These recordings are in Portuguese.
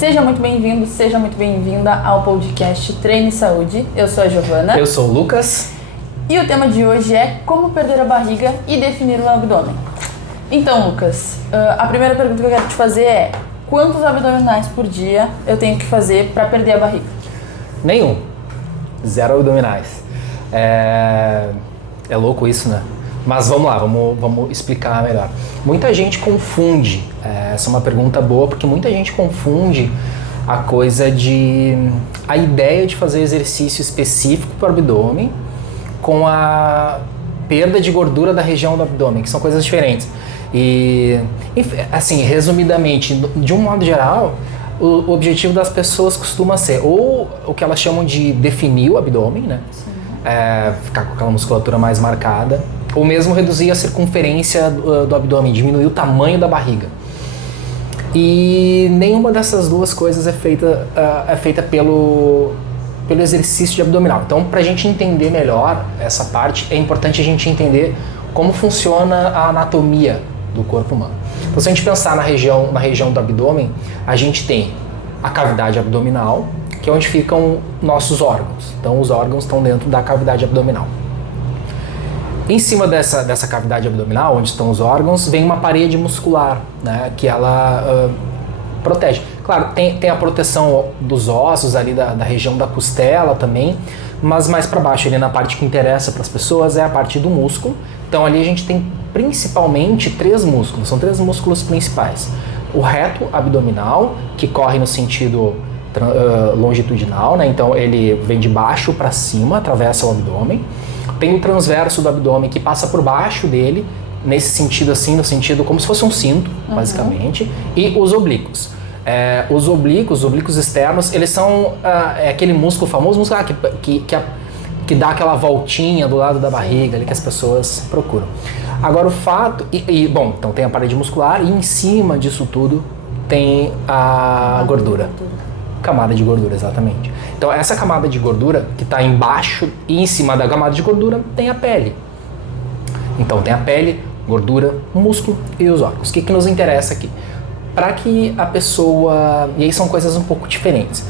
Seja muito bem-vindo, seja muito bem-vinda ao podcast Treine Saúde. Eu sou a Giovana. Eu sou o Lucas. E o tema de hoje é como perder a barriga e definir o abdômen. Então, Lucas, a primeira pergunta que eu quero te fazer é: quantos abdominais por dia eu tenho que fazer para perder a barriga? Nenhum. 0 abdominais. É louco isso, né? Mas vamos lá, vamos explicar melhor. Muita gente confunde, essa é uma pergunta boa, porque muita gente confunde a ideia de fazer exercício específico para o abdômen com a perda de gordura da região do abdômen, que são coisas diferentes. E, assim, resumidamente, de um modo geral, o objetivo das pessoas costuma ser ou o que elas chamam de definir o abdômen, né? Ficar com aquela musculatura mais marcada, ou mesmo reduzir a circunferência do abdômen, diminuir o tamanho da barriga. E nenhuma dessas duas coisas é feita pelo exercício de abdominal. Então, para a gente entender melhor essa parte, é importante a gente entender como funciona a anatomia do corpo humano. Então, se a gente pensar na região do abdômen, a gente tem a cavidade abdominal, que é onde ficam nossos órgãos. Então, os órgãos estão dentro da cavidade abdominal. Em cima dessa cavidade abdominal, onde estão os órgãos, vem uma parede muscular, né, que ela protege. Claro, tem a proteção dos ossos ali da região da costela também, mas mais para baixo, ali na parte que interessa para as pessoas, é a parte do músculo. Então ali a gente tem principalmente 3 músculos, são 3 músculos principais. O reto abdominal, que corre no sentido longitudinal, né? Então ele vem de baixo para cima, atravessa o abdômen. Tem o transverso do abdômen que passa por baixo dele, nesse sentido assim, no sentido como se fosse um cinto, basicamente, e os oblíquos. Os oblíquos externos, eles são aquele músculo famoso, que dá aquela voltinha do lado da barriga ali que as pessoas procuram. Agora o fato, bom, então tem a parede muscular e em cima disso tudo tem a gordura. Camada de gordura, exatamente. Então essa camada de gordura que está embaixo e em cima da camada de gordura tem a pele. Então tem a pele, gordura, músculo e os órgãos. O que nos interessa aqui? Para que a pessoa, e aí são coisas um pouco diferentes,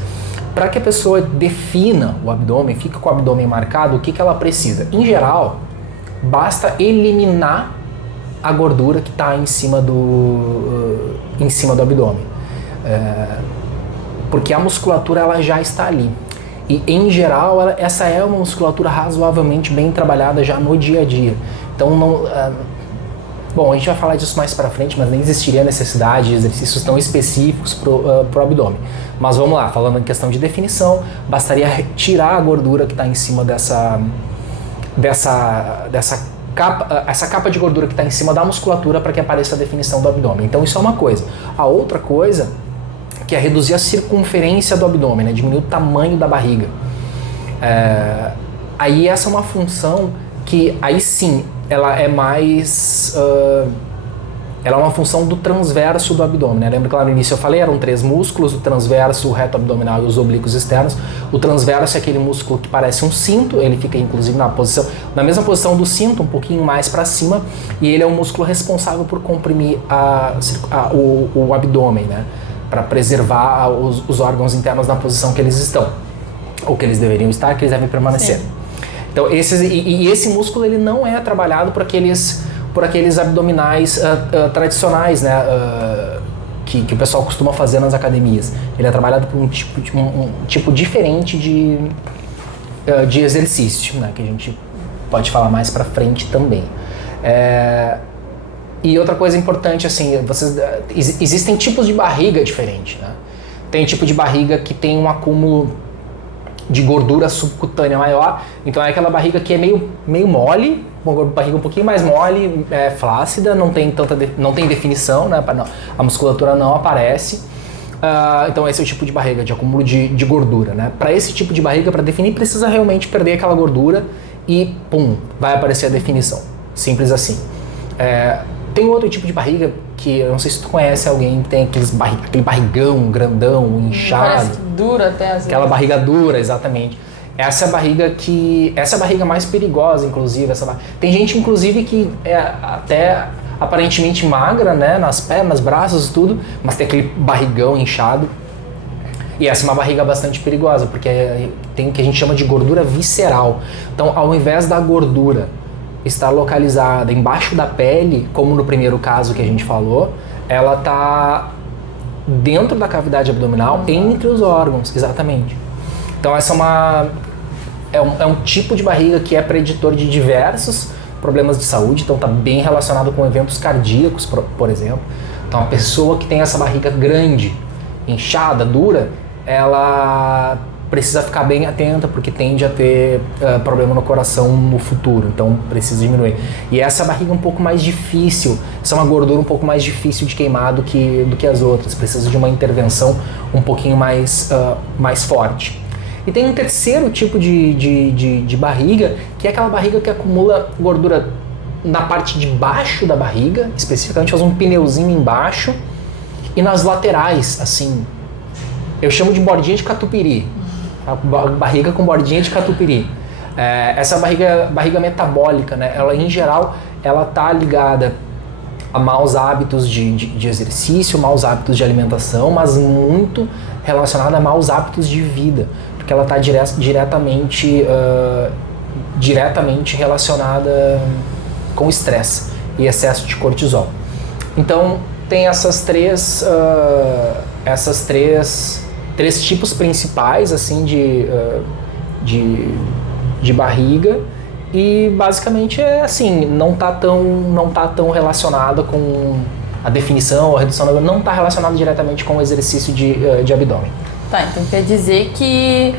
para que a pessoa defina o abdômen, fique com o abdômen marcado, o que ela precisa? Em geral, basta eliminar a gordura que está em cima do abdômen. Porque a musculatura ela já está ali. E em geral, essa é uma musculatura razoavelmente bem trabalhada já no dia a dia. Então, bom, a gente vai falar disso mais para frente, mas nem existiria necessidade de exercícios tão específicos para o abdômen. Mas vamos lá, falando em questão de definição, bastaria tirar a gordura que está em cima essa capa de gordura que está em cima da musculatura para que apareça a definição do abdômen. Então isso é uma coisa. A outra coisa que é reduzir a circunferência do abdômen, né? Diminuir o tamanho da barriga. Aí essa é uma função que, aí sim, ela é mais... ela é uma função do transverso do abdômen, né? Lembra que lá no início eu falei, eram 3 músculos, o transverso, o reto abdominal e os oblíquos externos. O transverso é aquele músculo que parece um cinto, ele fica inclusive na mesma posição do cinto, um pouquinho mais para cima, e ele é o músculo responsável por comprimir o abdômen, né? Para preservar os órgãos internos na posição que eles estão, ou que eles deveriam estar, que eles devem permanecer. Sim. Então esse músculo ele não é trabalhado por aqueles abdominais tradicionais, né, que o pessoal costuma fazer nas academias. Ele é trabalhado por um tipo diferente de exercício, né, que a gente pode falar mais para frente também. E outra coisa importante, assim, existem tipos de barriga diferentes, né? Tem tipo de barriga que tem um acúmulo de gordura subcutânea maior, então é aquela barriga que é meio mole, uma barriga um pouquinho mais mole, flácida, não tem definição, né? A musculatura não aparece. Então esse é o tipo de barriga, de acúmulo de gordura, né? Para esse tipo de barriga, para definir, precisa realmente perder aquela gordura e pum, vai aparecer a definição. Simples assim. Tem outro tipo de barriga que eu não sei se tu conhece alguém que tem aquele barrigão grandão, inchado. Parece dura até às vezes. Aquela barriga dura, exatamente. Essa é a barriga mais perigosa, inclusive. Tem gente, inclusive, que é até aparentemente magra, né, nas pernas, braços e tudo, mas tem aquele barrigão inchado. E essa é uma barriga bastante perigosa, porque tem o que a gente chama de gordura visceral. Então, ao invés da gordura estar localizada embaixo da pele, como no primeiro caso que a gente falou, ela está dentro da cavidade abdominal, entre os órgãos, exatamente. Então, essa é um tipo de barriga que é preditor de diversos problemas de saúde, então está bem relacionado com eventos cardíacos, por exemplo. Então, a pessoa que tem essa barriga grande, inchada, dura, ela precisa ficar bem atenta, porque tende a ter problema no coração no futuro, então precisa diminuir. E essa barriga é um pouco mais difícil, essa é uma gordura um pouco mais difícil de queimar do que as outras, precisa de uma intervenção um pouquinho mais forte. E tem um terceiro tipo de barriga, que é aquela barriga que acumula gordura na parte de baixo da barriga, especificamente faz um pneuzinho embaixo, e nas laterais, assim, eu chamo de bordinha de catupiry. A barriga com bordinha de catupiry. Essa barriga metabólica, né? Ela, em geral, ela tá ligada a maus hábitos de exercício, maus hábitos de alimentação, mas muito relacionada a maus hábitos de vida, porque ela está diretamente relacionada com estresse e excesso de cortisol. Então, tem três tipos principais assim de barriga, e basicamente é assim, não tá tão relacionado com a definição ou a redução não está relacionado diretamente com o exercício de abdômen. Tá, então quer dizer que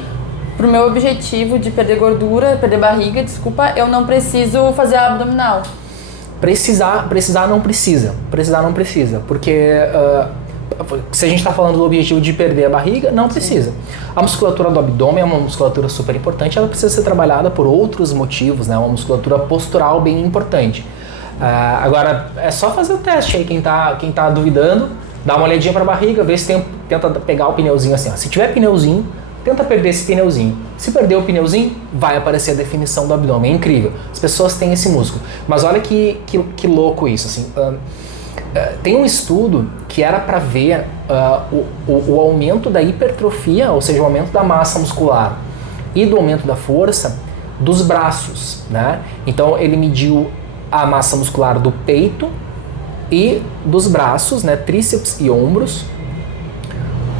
pro meu objetivo de perder barriga, eu não preciso fazer a abdominal. Precisar não precisa, porque se a gente está falando do objetivo de perder a barriga, não precisa. Sim. A musculatura do abdômen é uma musculatura super importante, ela precisa ser trabalhada por outros motivos, né? Uma musculatura postural bem importante. Agora, é só fazer o teste aí, quem tá duvidando, dá uma olhadinha para a barriga, vê se tenta pegar o pneuzinho assim, ó. Se tiver pneuzinho, tenta perder esse pneuzinho. Se perder o pneuzinho, vai aparecer a definição do abdômen. É incrível. As pessoas têm esse músculo. Mas olha que louco isso, assim. Tem um estudo que era para ver o aumento da hipertrofia, ou seja, o aumento da massa muscular e do aumento da força dos braços, né? Então ele mediu a massa muscular do peito e dos braços, né, tríceps e ombros,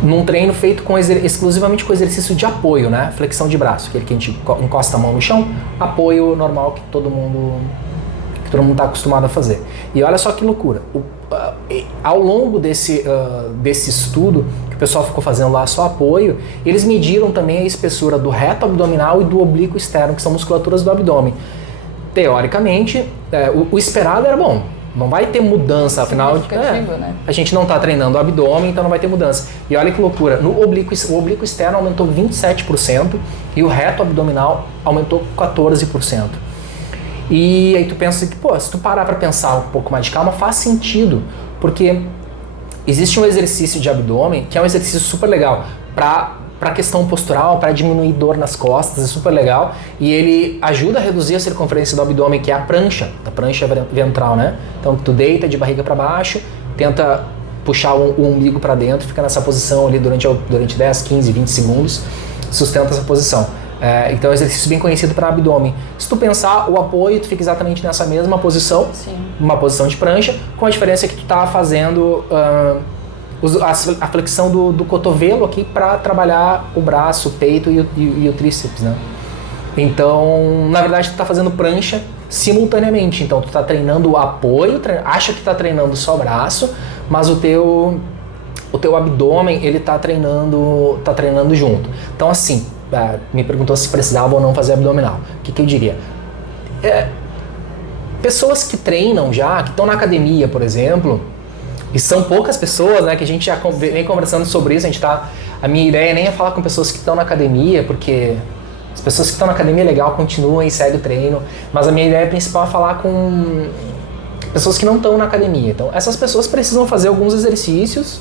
num treino feito exclusivamente com exercício de apoio, né, flexão de braço, aquele que a gente encosta a mão no chão, apoio normal que todo mundo está acostumado a fazer. E olha só que loucura, ao longo desse estudo, que o pessoal ficou fazendo lá só apoio, eles mediram também a espessura do reto abdominal e do oblíquo externo, que são musculaturas do abdômen. Teoricamente, o esperado era bom, não vai ter mudança, afinal né? A gente não está treinando o abdômen, então não vai ter mudança. E olha que loucura, o oblíquo externo aumentou 27% e o reto abdominal aumentou 14%. E aí tu pensa que, se tu parar para pensar um pouco mais de calma, faz sentido, porque existe um exercício de abdômen que é um exercício super legal para questão postural, para diminuir dor nas costas, é super legal, e ele ajuda a reduzir a circunferência do abdômen, que é a prancha ventral, né? Então tu deita de barriga para baixo, tenta puxar o umbigo para dentro, fica nessa posição ali durante 10, 15, 20 segundos, sustenta essa posição. Então é um exercício bem conhecido para abdômen. Se tu pensar, o apoio, tu fica exatamente nessa mesma posição, sim, uma posição de prancha, com a diferença que tu tá fazendo a flexão do cotovelo aqui para trabalhar o braço, o peito e o tríceps, né? Então, na verdade, tu tá fazendo prancha simultaneamente. Então, tu tá treinando o apoio, acha que tá treinando só o braço, mas o teu abdômen, ele tá treinando junto. Então, assim, me perguntou se precisava ou não fazer abdominal. O que eu diria? Pessoas que treinam já, que estão na academia, por exemplo, e são poucas pessoas, né, que a gente já vem conversando sobre isso, a minha ideia nem é falar com pessoas que estão na academia, porque as pessoas que estão na academia é legal, continuam e seguem o treino, mas a minha ideia principal é falar com pessoas que não estão na academia. Então, essas pessoas precisam fazer alguns exercícios.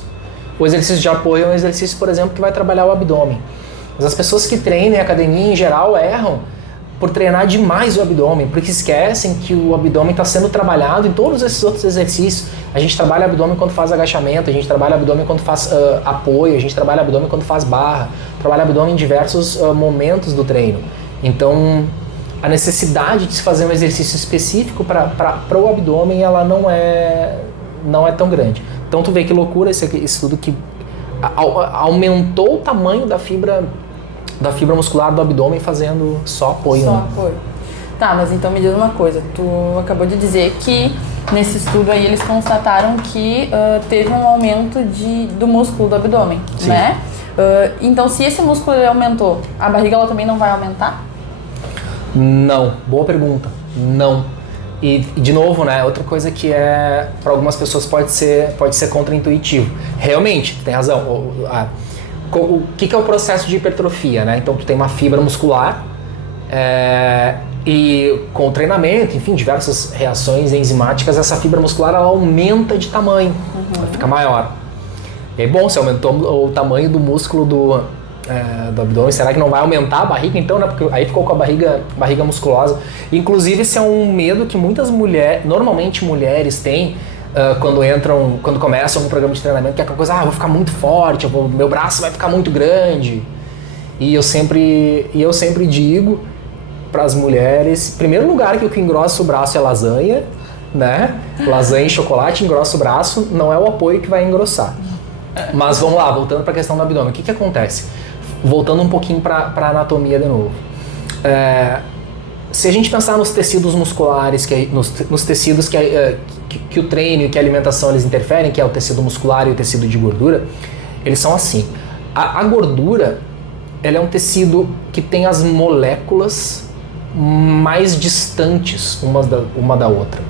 O exercício de apoio é um exercício, por exemplo, que vai trabalhar o abdômen. Mas as pessoas que treinam em academia, em geral, erram por treinar demais o abdômen, porque esquecem que o abdômen está sendo trabalhado em todos esses outros exercícios. A gente trabalha abdômen quando faz agachamento, a gente trabalha abdômen quando faz apoio, a gente trabalha abdômen quando faz barra, trabalha abdômen em diversos momentos do treino. Então, a necessidade de se fazer um exercício específico para o abdômen, ela não é tão grande. Então, tu vê que loucura esse estudo que aumentou o tamanho da fibra muscular do abdômen fazendo só apoio. Só apoio. Tá, mas então me diz uma coisa, tu acabou de dizer que nesse estudo aí eles constataram que teve um aumento do músculo do abdômen, Sim. né? Então se esse músculo ele aumentou, a barriga ela também não vai aumentar? Não, boa pergunta, não. E de novo, né, outra coisa que para algumas pessoas pode ser contraintuitivo. Realmente, tu tem razão. O que é o processo de hipertrofia, né? Então tu tem uma fibra muscular e com o treinamento, enfim, diversas reações enzimáticas, essa fibra muscular ela aumenta de tamanho, ela fica maior. E aí, bom, se aumentou o tamanho do músculo do abdômen, será que não vai aumentar a barriga então, né? Porque aí ficou com a barriga musculosa. Inclusive, esse é um medo que muitas mulheres, normalmente mulheres têm, quando começam um programa de treinamento, que é aquela coisa, vou ficar muito forte, meu braço vai ficar muito grande. E eu sempre digo para as mulheres, em primeiro lugar, que o que engrossa o braço é lasanha, né? Lasanha e chocolate engrossa o braço, não é o apoio que vai engrossar. Mas vamos lá, voltando para a questão do abdômen, o que acontece? Voltando um pouquinho para a anatomia de novo. Se a gente pensar nos tecidos musculares, nos tecidos que o treino e que a alimentação eles interferem, que é o tecido muscular e o tecido de gordura, eles são assim. A gordura, ela é um tecido que tem as moléculas mais distantes uma da outra,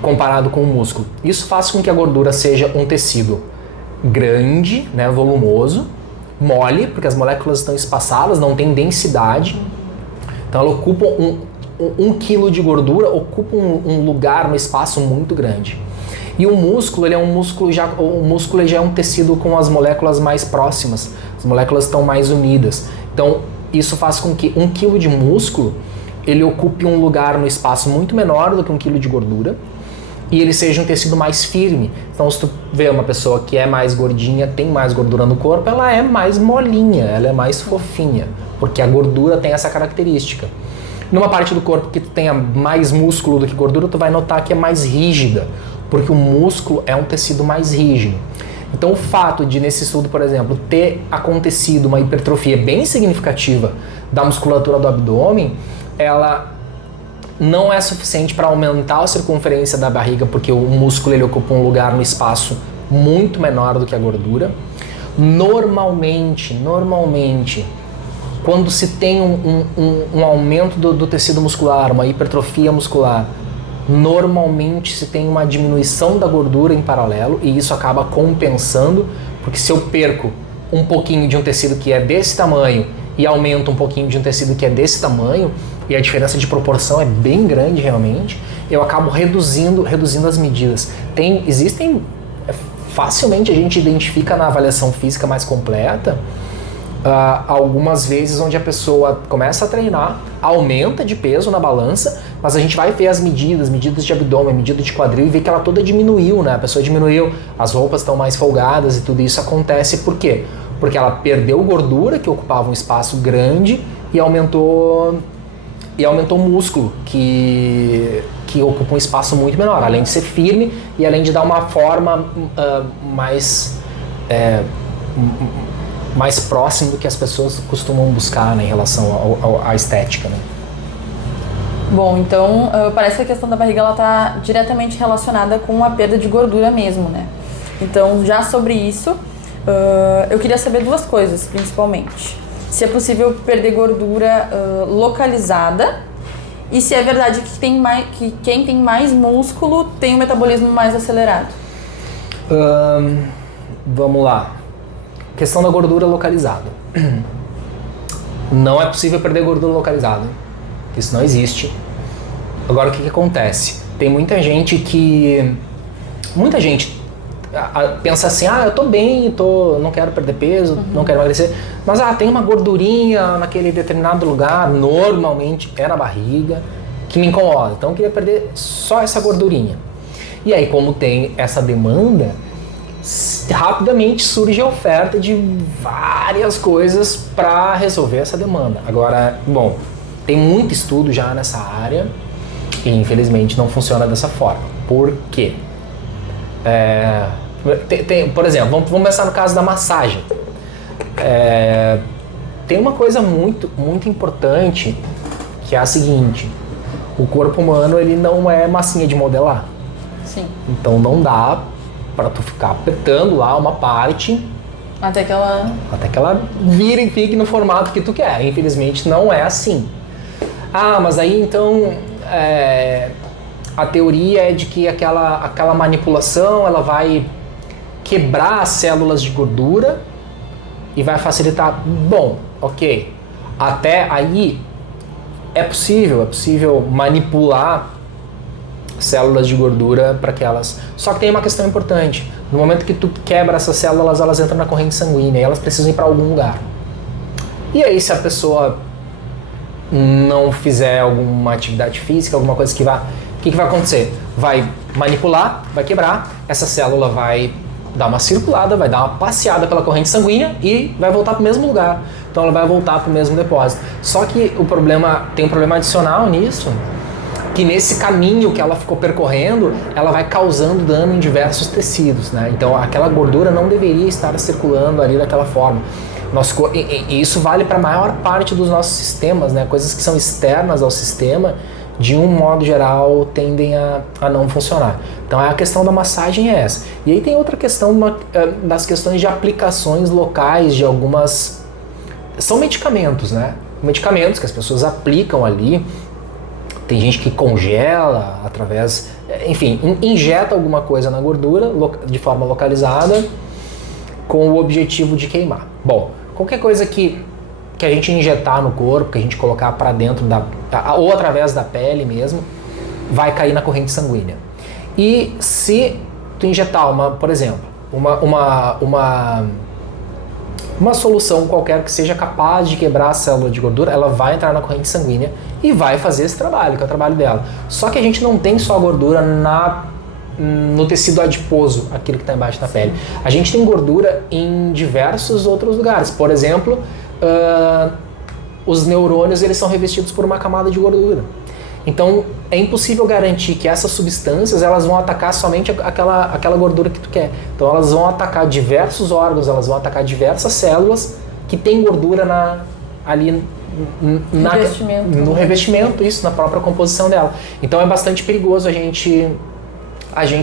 comparado com o músculo. Isso faz com que a gordura seja um tecido grande, né, volumoso, mole, porque as moléculas estão espaçadas, não tem densidade. Então ela ocupa um quilo de gordura, ocupa um lugar no espaço muito grande. E o músculo, ele já é um tecido com as moléculas mais próximas, as moléculas estão mais unidas. Então isso faz com que 1 quilo de músculo ele ocupe um lugar no espaço muito menor do que 1 quilo de gordura e ele seja um tecido mais firme. Então se tu vê uma pessoa que é mais gordinha, tem mais gordura no corpo, ela é mais molinha, ela é mais fofinha, porque a gordura tem essa característica. Numa parte do corpo que tu tenha mais músculo do que gordura, tu vai notar que é mais rígida, porque o músculo é um tecido mais rígido. Então o fato de, nesse estudo, por exemplo, ter acontecido uma hipertrofia bem significativa da musculatura do abdômen, ela não é suficiente para aumentar a circunferência da barriga, porque o músculo ele ocupa um lugar no espaço muito menor do que a gordura. Normalmente, quando se tem um aumento do tecido muscular, uma hipertrofia muscular, normalmente se tem uma diminuição da gordura em paralelo e isso acaba compensando, porque se eu perco um pouquinho de um tecido que é desse tamanho e aumento um pouquinho de um tecido que é desse tamanho, e a diferença de proporção é bem grande realmente, eu acabo reduzindo as medidas. Facilmente a gente identifica na avaliação física mais completa algumas vezes onde a pessoa começa a treinar, aumenta de peso na balança, mas a gente vai ver as medidas de abdômen, medida de quadril e vê que ela toda diminuiu, né? A pessoa diminuiu, as roupas estão mais folgadas e tudo isso acontece por quê? Porque ela perdeu gordura, que ocupava um espaço grande, e aumentou o músculo, que ocupa um espaço muito menor, além de ser firme e além de dar uma forma mais próximo do que as pessoas costumam buscar, né, em relação à estética, né? Bom, então parece que a questão da barriga ela está diretamente relacionada com a perda de gordura mesmo, né? Então, já sobre isso, eu queria saber duas coisas, principalmente. Se é possível perder gordura localizada e se é verdade que quem tem mais músculo tem um metabolismo mais acelerado. Vamos lá. Questão da gordura localizada. Não é possível perder gordura localizada. Isso não existe. Agora, o que acontece? Tem muita gente pensa assim, eu tô bem, não quero perder peso, não quero emagrecer, mas tem uma gordurinha naquele determinado lugar, normalmente é na barriga, que me incomoda, então eu queria perder só essa gordurinha. E aí, como tem essa demanda, rapidamente surge a oferta de várias coisas para resolver essa demanda. Agora, bom, tem muito estudo já nessa área e infelizmente não funciona dessa forma. Por quê? Por exemplo, vamos pensar no caso da massagem. Tem uma coisa muito, muito importante que é a seguinte: o corpo humano ele não é massinha de modelar. Sim. Então não dá para tu ficar apertando lá uma parte até que ela vire e fique no formato que tu quer. Infelizmente não é assim. Mas aí então a teoria é de que aquela manipulação ela vai quebrar as células de gordura e vai facilitar. Bom, ok. Até aí é possível manipular células de gordura para que elas... Só que tem uma questão importante. No momento que tu quebra essas células, elas entram na corrente sanguínea e elas precisam ir para algum lugar. E aí, se a pessoa não fizer alguma atividade física, alguma coisa que vá... O que vai acontecer? Vai manipular, vai quebrar, essa célula vai dar uma circulada, vai dar uma passeada pela corrente sanguínea e vai voltar para o mesmo lugar. Então ela vai voltar para o mesmo depósito. Só que tem um problema adicional nisso, que nesse caminho que ela ficou percorrendo, ela vai causando dano em diversos tecidos, né? Então aquela gordura não deveria estar circulando ali daquela forma. E isso vale para a maior parte dos nossos sistemas, né? Coisas que são externas ao sistema, de um modo geral, tendem a não funcionar. Então a questão da massagem é essa. E aí tem outra questão das questões de aplicações locais de algumas... São medicamentos, né? Medicamentos que as pessoas aplicam ali. Tem gente que congela através... Enfim, injeta alguma coisa na gordura de forma localizada com o objetivo de queimar. Bom, qualquer coisa que a gente injetar no corpo, que a gente colocar para dentro ou através da pele mesmo, vai cair na corrente sanguínea. E se tu injetar por exemplo, uma solução qualquer que seja capaz de quebrar a célula de gordura, ela vai entrar na corrente sanguínea e vai fazer esse trabalho, que é o trabalho dela. Só que a gente não tem só gordura no tecido adiposo, aquilo que está embaixo da pele. A gente tem gordura em diversos outros lugares. Por exemplo, os neurônios eles são revestidos por uma camada de gordura. Então é impossível garantir que essas substâncias elas vão atacar somente aquela gordura que tu quer. Então elas vão atacar diversos órgãos, elas vão atacar diversas células que tem gordura ali no revestimento, isso, na própria composição dela. Então é bastante perigoso a gente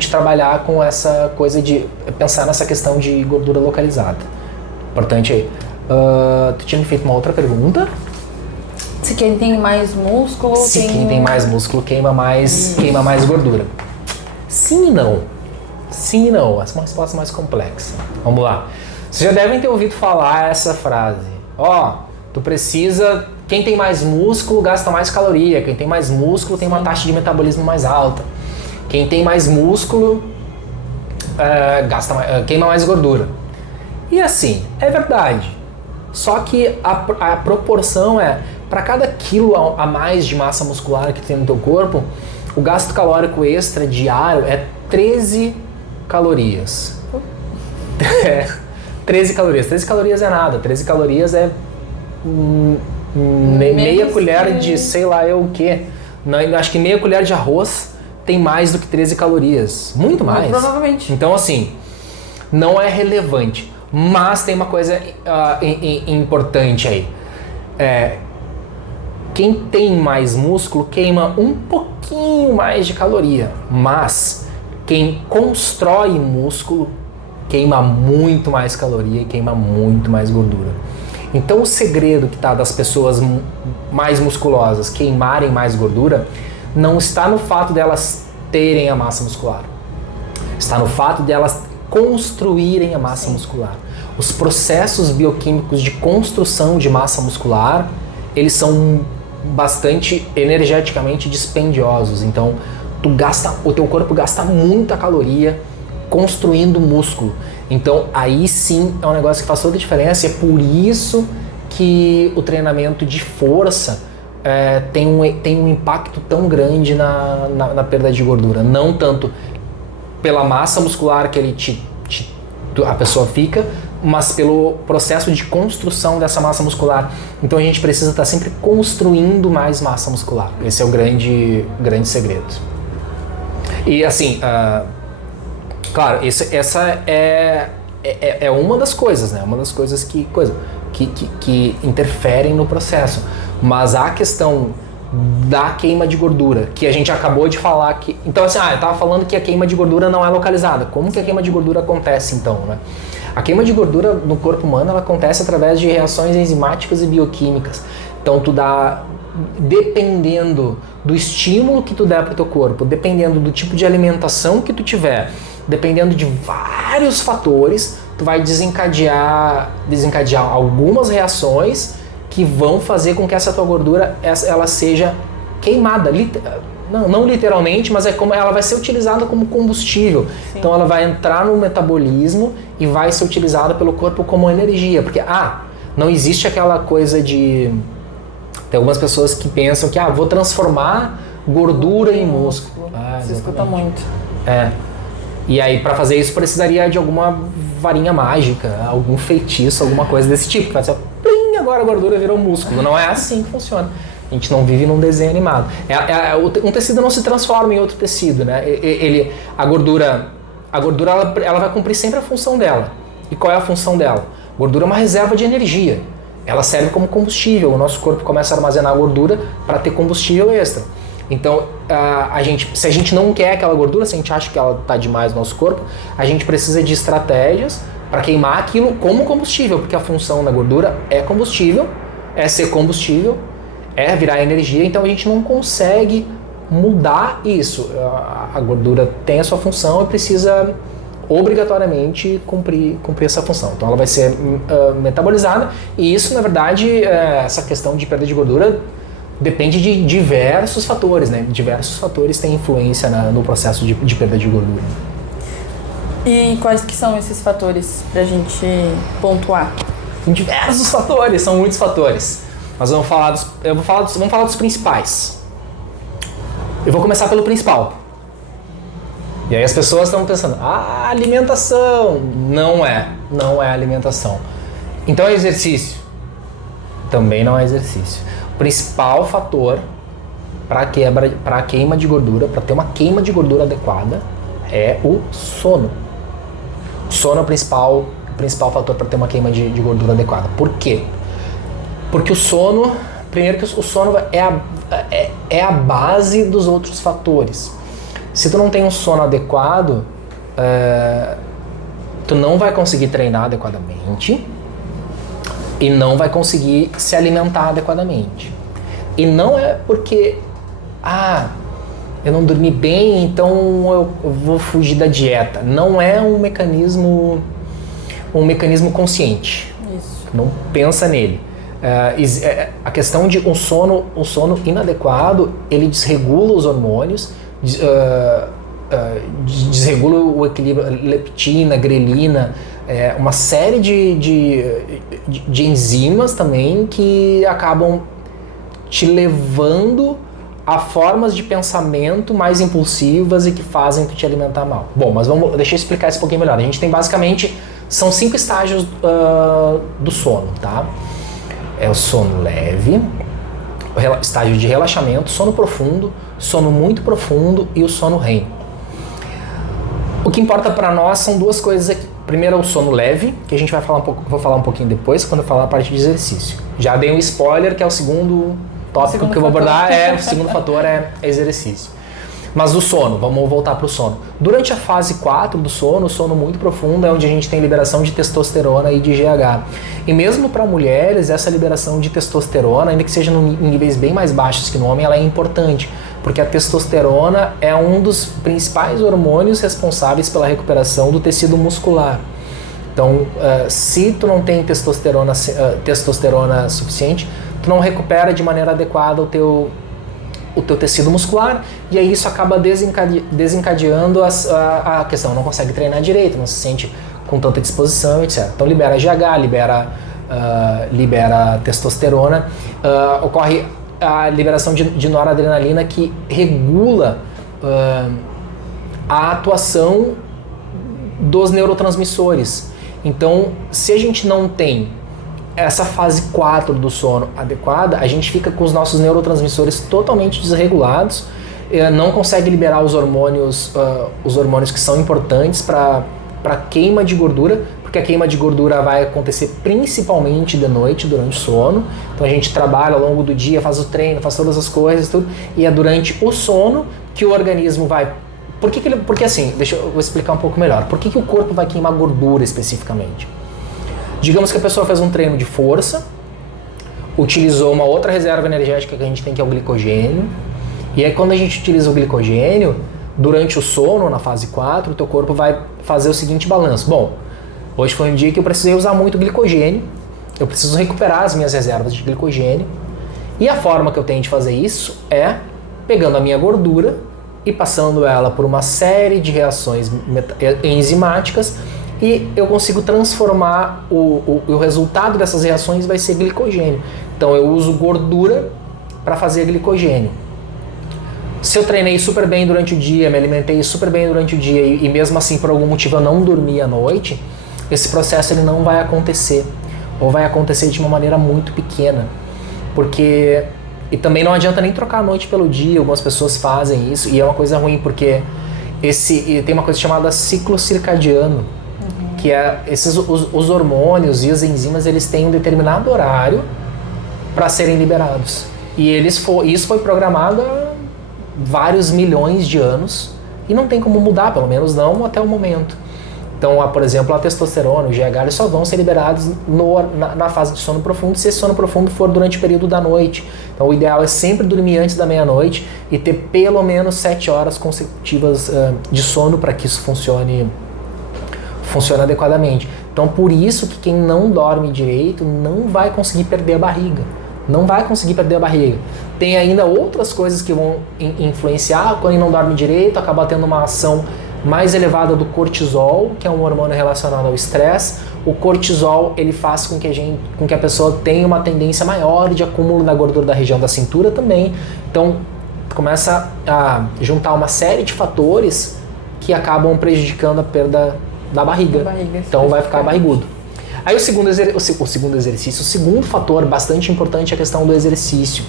trabalhar com essa coisa de pensar nessa questão de gordura localizada. Importante aí. Tu tinha me feito uma outra pergunta? Se quem tem mais músculo... Se quem tem mais músculo queima mais gordura. Sim e não. Sim e não. Essa é uma resposta mais complexa. Vamos lá. Vocês já devem ter ouvido falar essa frase. Tu precisa... Quem tem mais músculo gasta mais caloria. Quem tem mais músculo tem uma taxa de metabolismo mais alta. Quem tem mais músculo queima mais gordura. E assim, é verdade. Só que a proporção para cada quilo a mais de massa muscular que tem no teu corpo, o gasto calórico extra diário é 13 calorias. 13 calorias. 13 calorias é nada. 13 calorias é meia colher de sei lá eu o quê. Acho que meia colher de arroz tem mais do que 13 calorias. Muito mais. Muito provavelmente. Então assim, não é relevante. Mas tem uma coisa importante aí. Quem tem mais músculo queima um pouquinho mais de caloria, mas quem constrói músculo queima muito mais caloria e queima muito mais gordura. Então o segredo que está das pessoas mais musculosas queimarem mais gordura não está no fato delas terem a massa muscular. Está no fato delas construírem a massa muscular. Os processos bioquímicos de construção de massa muscular, eles são bastante energeticamente dispendiosos. Então, o teu corpo gasta muita caloria construindo músculo. Então aí sim é um negócio que faz toda a diferença, e é por isso que o treinamento de força tem um impacto tão grande na perda de gordura. Não tanto pela massa muscular que a pessoa fica, mas pelo processo de construção dessa massa muscular. Então a gente precisa estar sempre construindo mais massa muscular. Esse é o grande segredo. E assim, claro, essa é uma das coisas, né? Uma das coisas que interferem no processo. Mas a questão da queima de gordura, que a gente acabou de falar que... Então assim, eu tava falando que a queima de gordura não é localizada. Como que a queima de gordura acontece então, né? A queima de gordura no corpo humano, ela acontece através de reações enzimáticas e bioquímicas. Então dependendo do estímulo que tu der pro teu corpo, dependendo do tipo de alimentação que tu tiver, dependendo de vários fatores, tu vai desencadear algumas reações que vão fazer com que essa tua gordura ela seja queimada. Não literalmente, mas é como ela vai ser utilizada como combustível. Sim. Então ela vai entrar no metabolismo e vai ser utilizada pelo corpo como energia. Porque, não existe aquela coisa de... Tem algumas pessoas que pensam que, vou transformar gordura em músculo. Você escuta muito. E aí, para fazer isso, precisaria de alguma varinha mágica, algum feitiço, alguma coisa desse tipo. Vai ser, plim, agora a gordura virou músculo. Não é assim que funciona. A gente não vive num desenho animado. Um tecido não se transforma em outro tecido, né? A gordura ela vai cumprir sempre a função dela. E qual é a função dela? A gordura é uma reserva de energia. Ela serve como combustível. O nosso corpo começa a armazenar gordura para ter combustível extra. Então, se a gente não quer aquela gordura, se a gente acha que ela está demais no nosso corpo, a gente precisa de estratégias para queimar aquilo como combustível, porque a função da gordura é combustível, é ser combustível, é virar energia, então a gente não consegue mudar isso. A gordura tem a sua função e precisa obrigatoriamente cumprir essa função. Então ela vai ser metabolizada, e isso, na verdade, essa questão de perda de gordura depende de diversos fatores, né? Diversos fatores têm influência no processo de perda de gordura. E quais que são esses fatores pra gente pontuar? Tem diversos fatores, são muitos fatores. Mas vamos falar dos principais. Eu vou começar pelo principal. E aí as pessoas estão pensando, alimentação. Não é alimentação. Então é exercício. Também não é exercício. O principal fator para a queima de gordura, para ter uma queima de gordura adequada, é o sono. O sono é o principal fator para ter uma queima de gordura adequada. Por quê? Porque o sono, primeiro que o sono é a base dos outros fatores. Se tu não tem um sono adequado, tu não vai conseguir treinar adequadamente e não vai conseguir se alimentar adequadamente. E não é porque, eu não dormi bem, então eu vou fugir da dieta. Não é um mecanismo consciente. Isso. Não pensa nele. A questão de um sono inadequado, ele desregula os hormônios, desregula o equilíbrio, leptina, grelina, uma série de enzimas também que acabam te levando a formas de pensamento mais impulsivas e que fazem tu te alimentar mal. Bom, mas deixa eu explicar isso um pouquinho melhor. A gente tem basicamente, são 5 estágios do sono, tá? É o sono leve, o estágio de relaxamento, sono profundo, sono muito profundo e o sono REM. O que importa para nós são duas coisas aqui. Primeiro é o sono leve, que a gente vou falar um pouquinho depois, quando eu falar a parte de exercício. Já dei um spoiler, que é o segundo tópico que eu vou abordar, o segundo fator é exercício. Mas o sono, vamos voltar para o sono. Durante a fase 4 do sono, o sono muito profundo é onde a gente tem liberação de testosterona e de GH. E mesmo para mulheres, essa liberação de testosterona, ainda que seja em níveis bem mais baixos que no homem, ela é importante, porque a testosterona é um dos principais hormônios responsáveis pela recuperação do tecido muscular. Então, se tu não tem testosterona suficiente, tu não recupera de maneira adequada o o teu tecido muscular, e aí isso acaba desencadeando a questão, não consegue treinar direito, não se sente com tanta disposição, etc. Então libera GH, libera testosterona, ocorre a liberação de noradrenalina que regula a atuação dos neurotransmissores. Então, se a gente não tem essa fase 4 do sono adequada, a gente fica com os nossos neurotransmissores totalmente desregulados, não consegue liberar os hormônios que são importantes para queima de gordura, porque a queima de gordura vai acontecer principalmente de noite, durante o sono. Então a gente trabalha ao longo do dia, faz o treino, faz todas as coisas, tudo, e é durante o sono que o organismo vai... Porque assim, eu vou explicar um pouco melhor. Por que o corpo vai queimar gordura especificamente? Digamos que a pessoa fez um treino de força, utilizou uma outra reserva energética que a gente tem, que é o glicogênio, e aí quando a gente utiliza o glicogênio, durante o sono, na fase 4, o teu corpo vai fazer o seguinte balanço. Bom, hoje foi um dia que eu precisei usar muito glicogênio, eu preciso recuperar as minhas reservas de glicogênio, e a forma que eu tenho de fazer isso é pegando a minha gordura e passando ela por uma série de reações enzimáticas, e eu consigo transformar o resultado dessas reações vai ser glicogênio. Então eu uso gordura para fazer glicogênio. Se eu treinei super bem durante o dia, me alimentei super bem durante o dia e mesmo assim por algum motivo eu não dormi à noite, esse processo ele não vai acontecer, ou vai acontecer de uma maneira muito pequena, porque... E também não adianta nem trocar a noite pelo dia, algumas pessoas fazem isso, e é uma coisa ruim, porque tem uma coisa chamada ciclo circadiano, que é os hormônios e as enzimas, eles têm um determinado horário para serem liberados. E isso foi programado há vários milhões de anos, e não tem como mudar, pelo menos não até o momento. Então, por exemplo, a testosterona, o GH, eles só vão ser liberados na fase de sono profundo, se esse sono profundo for durante o período da noite. Então, o ideal é sempre dormir antes da meia-noite e ter pelo menos 7 horas consecutivas de sono para que isso funcione adequadamente. Então, por isso que quem não dorme direito não vai conseguir perder a barriga. Não vai conseguir perder a barriga. Tem ainda outras coisas que vão influenciar. Quando não dorme direito, acaba tendo uma ação mais elevada do cortisol, que é um hormônio relacionado ao estresse. O cortisol, ele faz com que a pessoa tenha uma tendência maior de acúmulo da gordura da região da cintura também. Então, começa a juntar uma série de fatores que acabam prejudicando a perda da barriga. Então, vai ficar barrigudo. Aí o segundo exercício, o segundo fator bastante importante é a questão do exercício.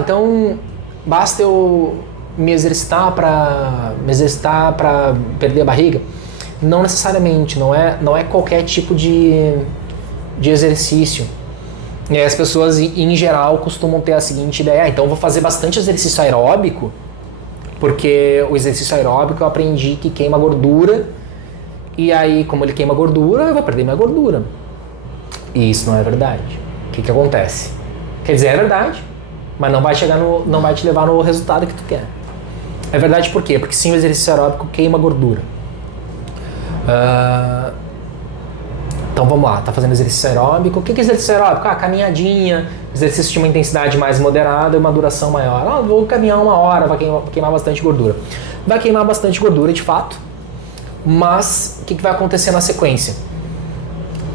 Então basta eu me exercitar para perder a barriga? Não necessariamente, não é qualquer tipo de exercício. E aí as pessoas em geral costumam ter a seguinte ideia: então eu vou fazer bastante exercício aeróbico, porque o exercício aeróbico eu aprendi que queima gordura, e aí como ele queima gordura, eu vou perder minha gordura. E isso não é verdade. O que acontece? Quer dizer, é verdade, mas não vai te levar no resultado que tu quer. É verdade por quê? Porque sim, o exercício aeróbico queima gordura. Então vamos lá, tá fazendo exercício aeróbico. O que é exercício aeróbico? Caminhadinha, exercício de uma intensidade mais moderada e uma duração maior. Vou caminhar 1 hora, vai queimar bastante gordura. Vai queimar bastante gordura de fato, mas o que vai acontecer na sequência?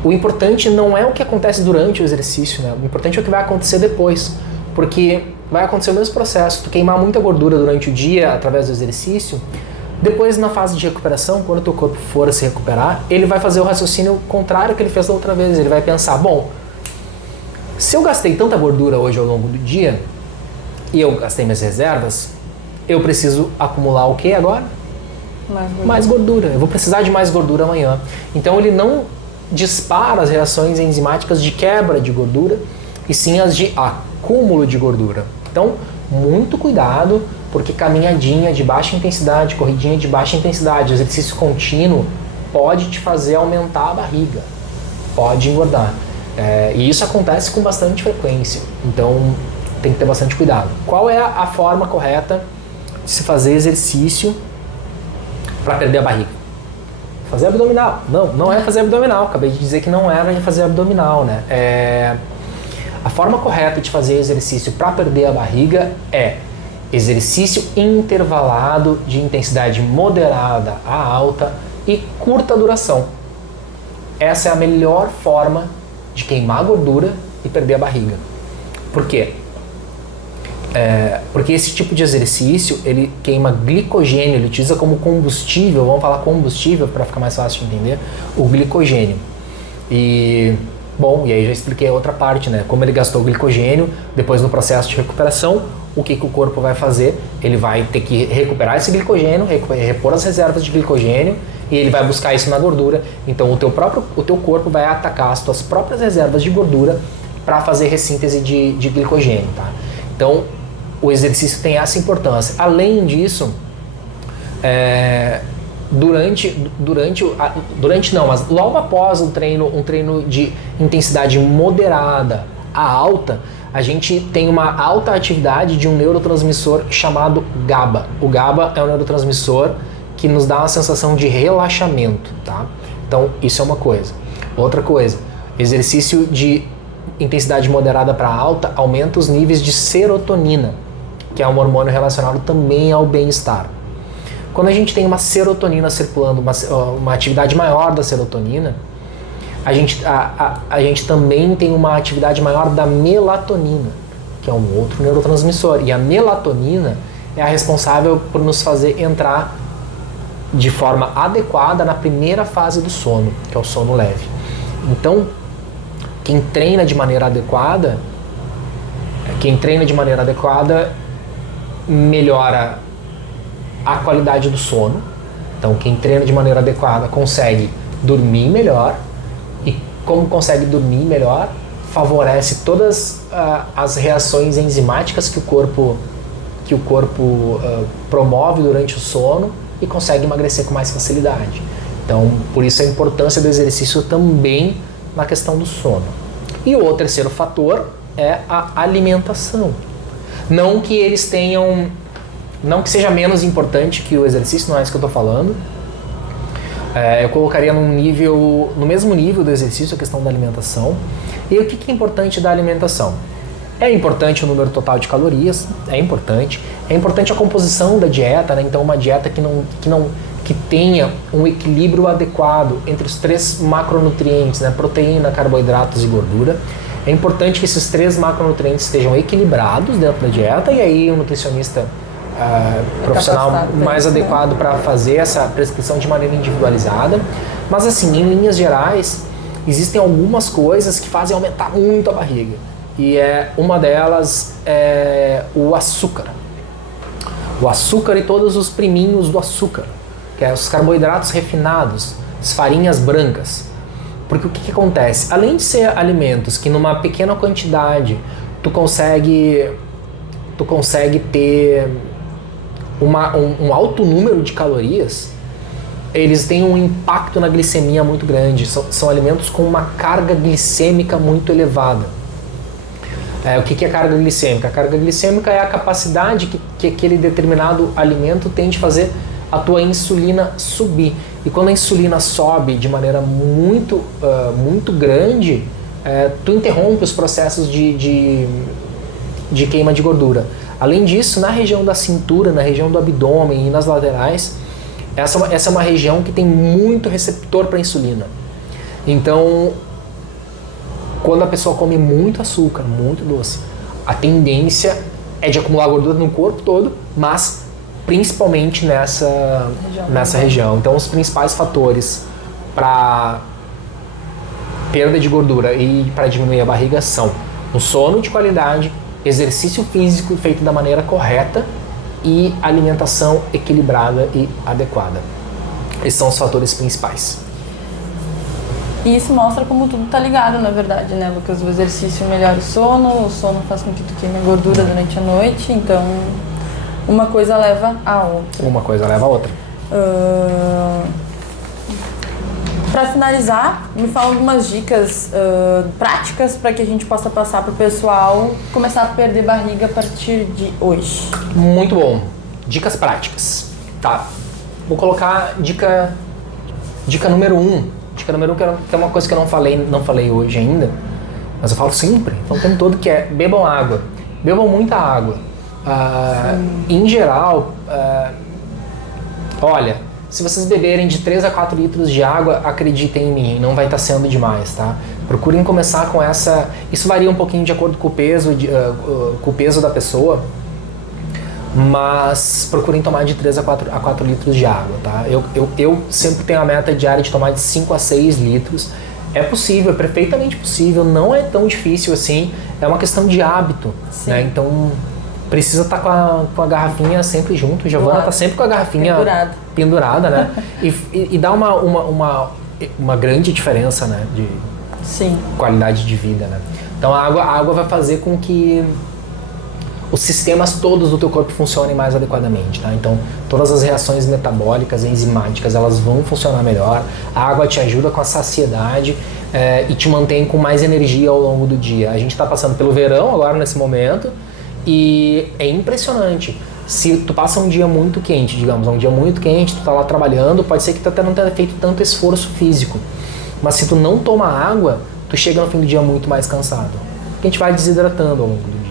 O importante não é o que acontece durante o exercício, né? O importante é o que vai acontecer depois, porque vai acontecer o mesmo processo. Tu queimar muita gordura durante o dia através do exercício, depois na fase de recuperação, quando o teu corpo for a se recuperar, ele vai fazer o raciocínio contrário que ele fez da outra vez. Ele vai pensar: bom, se eu gastei tanta gordura hoje ao longo do dia e eu gastei minhas reservas, eu preciso acumular o que agora? Mais gordura. Eu vou precisar de mais gordura amanhã. Então ele não dispara as reações enzimáticas de quebra de gordura, e sim as de acúmulo de gordura. Então, muito cuidado, porque caminhadinha de baixa intensidade, corridinha de baixa intensidade, exercício contínuo pode te fazer aumentar a barriga, pode engordar. E isso acontece com bastante frequência, então tem que ter bastante cuidado. Qual é a forma correta de se fazer exercício para perder a barriga? Fazer abdominal. Não é fazer abdominal. Acabei de dizer que não era fazer abdominal, né? A forma correta de fazer exercício para perder a barriga é exercício intervalado de intensidade moderada a alta e curta duração. Essa é a melhor forma de queimar gordura e perder a barriga. Por quê? Porque esse tipo de exercício, ele queima glicogênio, ele utiliza como combustível, vamos falar combustível para ficar mais fácil de entender, o glicogênio. E aí já expliquei a outra parte, né? Como ele gastou o glicogênio, depois no processo de recuperação, o que o corpo vai fazer? Ele vai ter que recuperar esse glicogênio, repor as reservas de glicogênio, e ele vai buscar isso na gordura. Então o teu corpo vai atacar as tuas próprias reservas de gordura para fazer ressíntese de glicogênio, tá? Então o exercício tem essa importância. Além disso, mas logo após um treino de intensidade moderada a alta, a gente tem uma alta atividade de um neurotransmissor chamado GABA. O GABA é um neurotransmissor que nos dá uma sensação de relaxamento, tá? Então, isso é uma coisa. Outra coisa, exercício de intensidade moderada para alta aumenta os níveis de serotonina, que é um hormônio relacionado também ao bem-estar. Quando a gente tem uma serotonina circulando, uma atividade maior da serotonina, a gente também tem uma atividade maior da melatonina, que é um outro neurotransmissor. E a melatonina é a responsável por nos fazer entrar de forma adequada na primeira fase do sono, que é o sono leve. Então, quem treina de maneira adequada melhora a qualidade do sono. Então, quem treina de maneira adequada consegue dormir melhor, e como consegue dormir melhor, favorece todas as reações enzimáticas que o corpo promove durante o sono e consegue emagrecer com mais facilidade. Então, por isso a importância do exercício também na questão do sono. E o terceiro fator é a alimentação. Não que seja menos importante que o exercício, não é isso que eu estou falando. Eu colocaria no mesmo nível do exercício a questão da alimentação. E o que é importante da alimentação? É importante o número total de calorias, é importante a composição da dieta, né? Então uma dieta que tenha um equilíbrio adequado entre os 3 macronutrientes, né? Proteína, carboidratos e gordura. É importante que esses 3 macronutrientes estejam equilibrados dentro da dieta, e aí o nutricionista profissional mais adequado para fazer essa prescrição de maneira individualizada. Mas assim, em linhas gerais, existem algumas coisas que fazem aumentar muito a barriga. E uma delas é o açúcar. O açúcar e todos os priminhos do açúcar, que é os carboidratos refinados, as farinhas brancas. Porque o que acontece? Além de ser alimentos que numa pequena quantidade tu consegue ter um alto número de calorias, eles têm um impacto na glicemia muito grande. São alimentos com uma carga glicêmica muito elevada. O que é carga glicêmica? A carga glicêmica é a capacidade que aquele determinado alimento tem de fazer a tua insulina subir. E quando a insulina sobe de maneira muito grande, tu interrompe os processos de queima de gordura. Além disso, na região da cintura, na região do abdômen e nas laterais, essa é uma região que tem muito receptor para insulina. Então, quando a pessoa come muito açúcar, muito doce, a tendência é de acumular gordura no corpo todo, mas principalmente nessa região. Então, os principais fatores para perda de gordura e para diminuir a barriga são o sono de qualidade, exercício físico feito da maneira correta e alimentação equilibrada e adequada. Esses são os fatores principais. E isso mostra como tudo tá ligado, na verdade, né, Lucas? O exercício melhora o sono faz com que tu queime a gordura durante a noite, então uma coisa leva a outra. Uma coisa leva a outra. Para finalizar, me fala algumas dicas práticas para que a gente possa passar para o pessoal começar a perder barriga a partir de hoje. Muito bom. Dicas práticas. Tá. Vou colocar dica número 1. Dica número 1, que é uma coisa que eu não falei hoje ainda. Mas eu falo sempre, então o tempo todo, que é bebam água. Bebam muita água. Em geral, olha, se vocês beberem de 3 a 4 litros de água, acreditem em mim, não vai estar sendo demais, tá? Procurem começar com essa... Isso varia um pouquinho de acordo com o peso da pessoa, mas procurem tomar de 3 a 4 litros de água, tá? Eu sempre tenho a meta diária de tomar de 5 a 6 litros. É possível, é perfeitamente possível, não é tão difícil assim, é uma questão de hábito, né? Então precisa estar com a garrafinha sempre junto. Giovana está sempre com a garrafinha pendurada, né? E dá uma grande diferença, né? De qualidade de vida, né? Então a água vai fazer com que os sistemas todos do teu corpo funcionem mais adequadamente, tá? Então, todas as reações metabólicas, enzimáticas, elas vão funcionar melhor. A água te ajuda com a saciedade e te mantém com mais energia ao longo do dia. A gente está passando pelo verão agora, nesse momento, e é impressionante. Se tu passa um dia muito quente, digamos, um dia muito quente, tu tá lá trabalhando, pode ser que tu até não tenha feito tanto esforço físico. Mas se tu não toma água, tu chega no fim do dia muito mais cansado. Porque a gente vai desidratando ao longo do dia.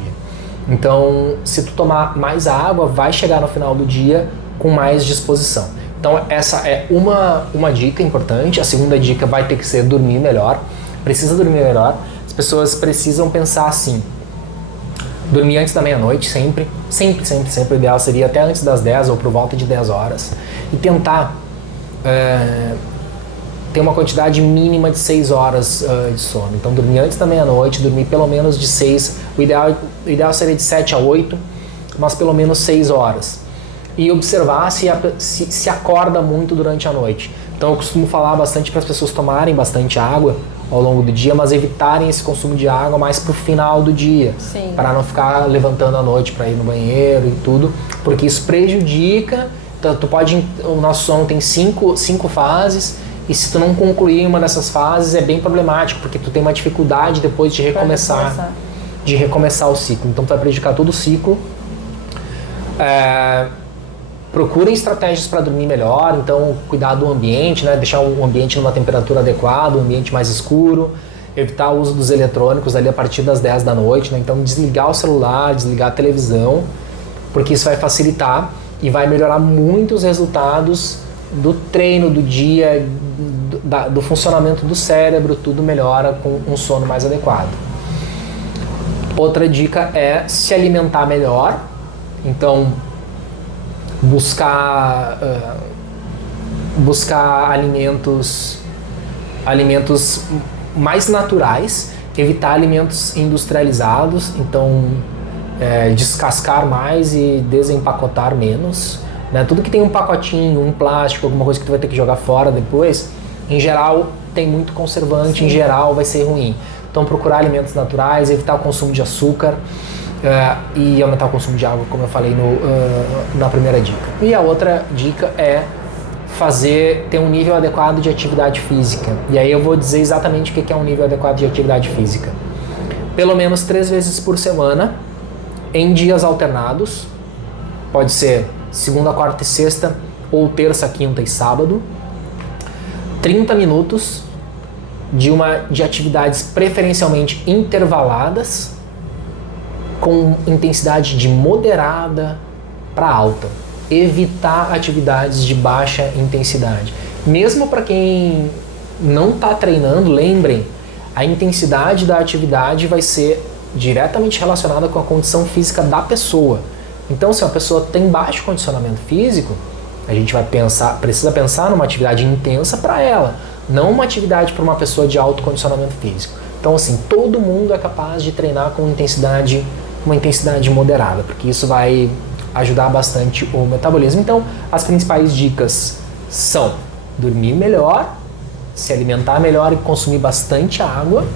Então, se tu tomar mais água, vai chegar no final do dia com mais disposição. Então, essa é uma dica importante. A segunda dica vai ter que ser dormir melhor. Precisa dormir melhor. As pessoas precisam pensar assim: dormir antes da meia-noite, sempre. O ideal seria até antes das 10 ou por volta de 10 horas. E tentar ter uma quantidade mínima de 6 horas de sono. Então, dormir antes da meia-noite, dormir pelo menos de 6, o ideal seria de 7 a 8, mas pelo menos 6 horas. E observar se acorda muito durante a noite. Então, eu costumo falar bastante para as pessoas tomarem bastante água ao longo do dia, mas evitarem esse consumo de água mais pro final do dia, para não ficar levantando à noite para ir no banheiro e tudo, porque isso prejudica. O nosso sono tem 5 fases, e se tu não concluir uma dessas fases é bem problemático, porque tu tem uma dificuldade depois de recomeçar o ciclo. Então tu vai prejudicar todo o ciclo. Procurem estratégias para dormir melhor, então cuidar do ambiente, né? Deixar o ambiente numa temperatura adequada, um ambiente mais escuro, evitar o uso dos eletrônicos ali a partir das 10 da noite, né? Então desligar o celular, desligar a televisão, porque isso vai facilitar e vai melhorar muito os resultados do treino, do dia, do funcionamento do cérebro. Tudo melhora com um sono mais adequado. Outra dica é se alimentar melhor. Então, buscar alimentos mais naturais, evitar alimentos industrializados. Então, descascar mais e desempacotar menos. Né? Tudo que tem um pacotinho, um plástico, alguma coisa que tu vai ter que jogar fora depois, em geral tem muito conservante, em geral vai ser ruim. Então procurar alimentos naturais, evitar o consumo de açúcar e aumentar o consumo de água, como eu falei na primeira dica. E a outra dica é ter um nível adequado de atividade física. E aí eu vou dizer exatamente o que é um nível adequado de atividade física. Pelo menos 3 vezes por semana, em dias alternados, pode ser segunda, quarta e sexta, ou terça, quinta e sábado. 30 minutos de atividades preferencialmente intervaladas, com intensidade de moderada para alta. Evitar atividades de baixa intensidade. Mesmo para quem não está treinando, lembrem, a intensidade da atividade vai ser diretamente relacionada com a condição física da pessoa. Então, se uma pessoa tem baixo condicionamento físico, a gente precisa pensar numa atividade intensa para ela, não uma atividade para uma pessoa de alto condicionamento físico. Então, assim, todo mundo é capaz de treinar com uma intensidade moderada, porque isso vai ajudar bastante o metabolismo. Então, as principais dicas são dormir melhor, se alimentar melhor e consumir bastante água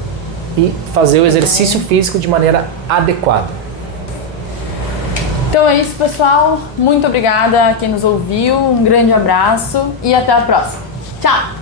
e fazer o exercício físico de maneira adequada. Então é isso, pessoal. Muito obrigada a quem nos ouviu. Um grande abraço e até a próxima. Tchau!